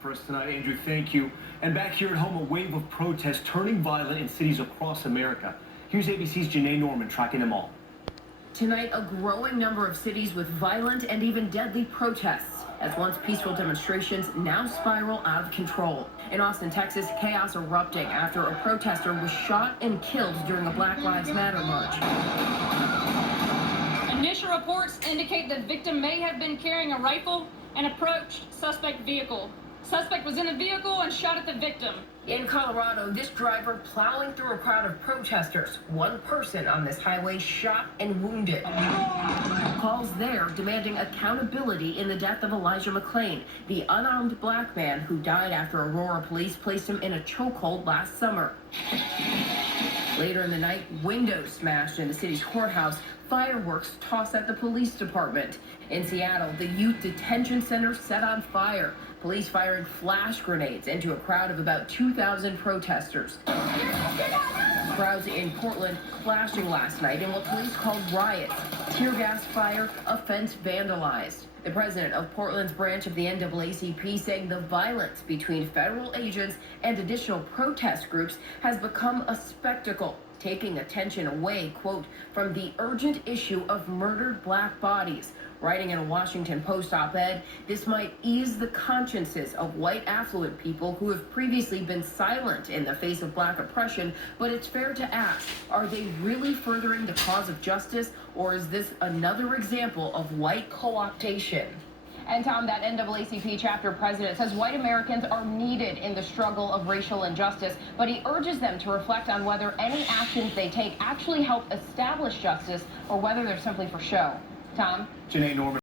For us tonight, Andrew, thank you. And back here at home, a wave of protests turning violent in cities across America. Here's ABC's Janae Norman tracking them all. Tonight, a growing number of cities with violent and even deadly protests, as once peaceful demonstrations now spiral out of control. In Austin, Texas, chaos erupting after a protester was shot and killed during a Black Lives Matter march. Initial reports indicate the victim may have been carrying a rifle and approached suspect vehicle. Suspect was in the vehicle and shot at the victim. In Colorado, this driver plowing through a crowd of protesters. One person on this highway shot and wounded. Calls there demanding accountability in the death of Elijah McClain, the unarmed black man who died after Aurora police placed him in a chokehold last summer. Later in the night, windows smashed in the city's courthouse, fireworks tossed at the police department. In Seattle, the youth detention center set on fire. Police firing flash grenades into a crowd of about 2,000 protesters. Crowds in Portland clashing last night in what police called riots. Tear gas fire, a fence vandalized. The president of Portland's branch of the NAACP saying the violence between federal agents and additional protest groups has become a spectacle, taking attention away, quote, from the urgent issue of murdered black bodies. Writing in a Washington Post op-ed, this might ease the consciences of white affluent people who have previously been silent in the face of black oppression, but it's fair to ask, are they really furthering the cause of justice, or is this another example of white co-optation? And Tom, that NAACP chapter president says white Americans are needed in the struggle of racial injustice, but he urges them to reflect on whether any actions they take actually help establish justice or whether they're simply for show. Tom? Janae Norman.